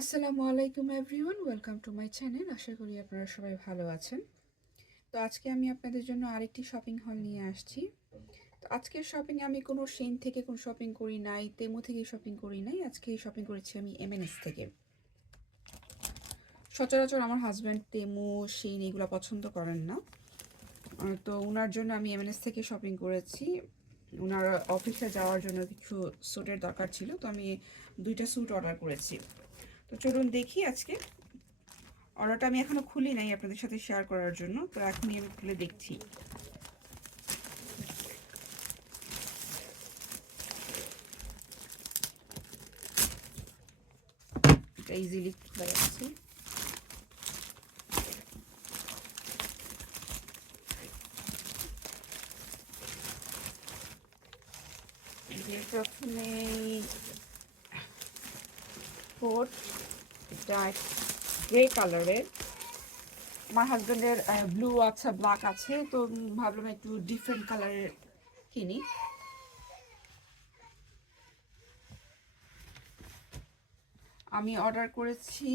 আসসালামু আলাইকুম everyone, welcome to my channel. আশা করি আপনারা সবাই ভালো আছেন। তো আজকে আমি আপনাদের জন্য আরেকটি শপিং হল নিয়ে আসছি। তো আজকের শপিংয়ে আমি কোনো শেন থেকে কোনো শপিং করি নাই, তেমু থেকে শপিং করি নাই। আজকে শপিং করেছি আমি এমএনএস থেকে। সচরাচর আমার হাজব্যান্ড তেমু, শেন এগুলো পছন্দ করেন না। তো ওনার জন্য আমি এমএনএস থেকে শপিং করেছি। ওনার অফিসে যাওয়ার জন্য কিছু স্যুটের দরকার ছিল, তো আমি 2টা স্যুট অর্ডার করেছি। তো চলুন দেখি আজকে। অর্ডারটা আমি এখনো খুলি নাই আপনাদের সাথে শেয়ার করার জন্য, তো এখনই আমি খুলে দেখছি। এটা ইজিলি খোলা যাচ্ছে। প্রথমে কোট, এটা গ্রে কালারের। আমার হাজব্যান্ডের ব্লু আছে, ব্ল্যাক আছে, তো ভাবলাম একটু ডিফারেন্ট কালারের কিনি। আমি অর্ডার করেছি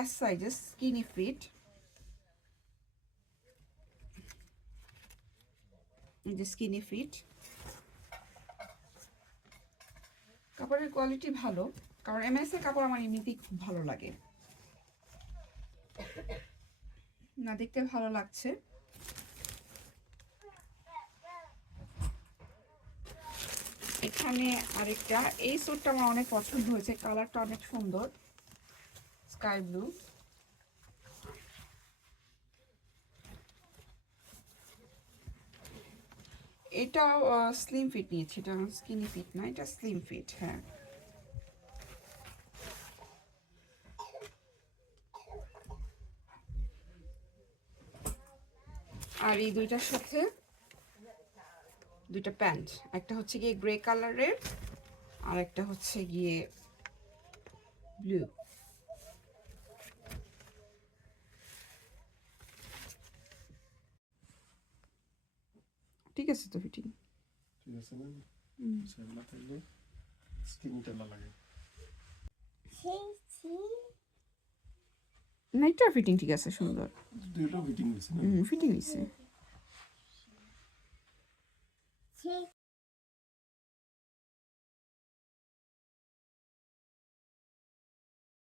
এস সাইজের স্কিনি ফিট। এই যে স্কিনি ফিট। কাপড়ের কোয়ালিটি ভালো, কারণ এমএস এর কাপড় আমার এমনিতেই খুব ভালো লাগে, না দেখতে ভালো লাগছে। এখানে আরেকটা, এই স্যুটটা আমার অনেক পছন্দ হয়েছে, কালারটা অনেক সুন্দর, স্কাই ব্লু। এটাও স্লিম ফিট নিয়েছি, এটা স্কিনি ফিট না, এটা স্লিম ফিট। হ্যাঁ, আর এই দুইটার সাথে দুইটা প্যান্ট, একটা হচ্ছে গিয়ে গ্রে কালারের আর একটা হচ্ছে গিয়ে ব্লু। ঠিক আছে তো ফিটিং? ঠিক আছে না? সেগুলো থাকলে স্কিনটা না লাগে। না, এটা ফিটিং ঠিক আছে, সুন্দর। দুটো ফিটিং হয়েছে না? ফিটিং হয়েছে।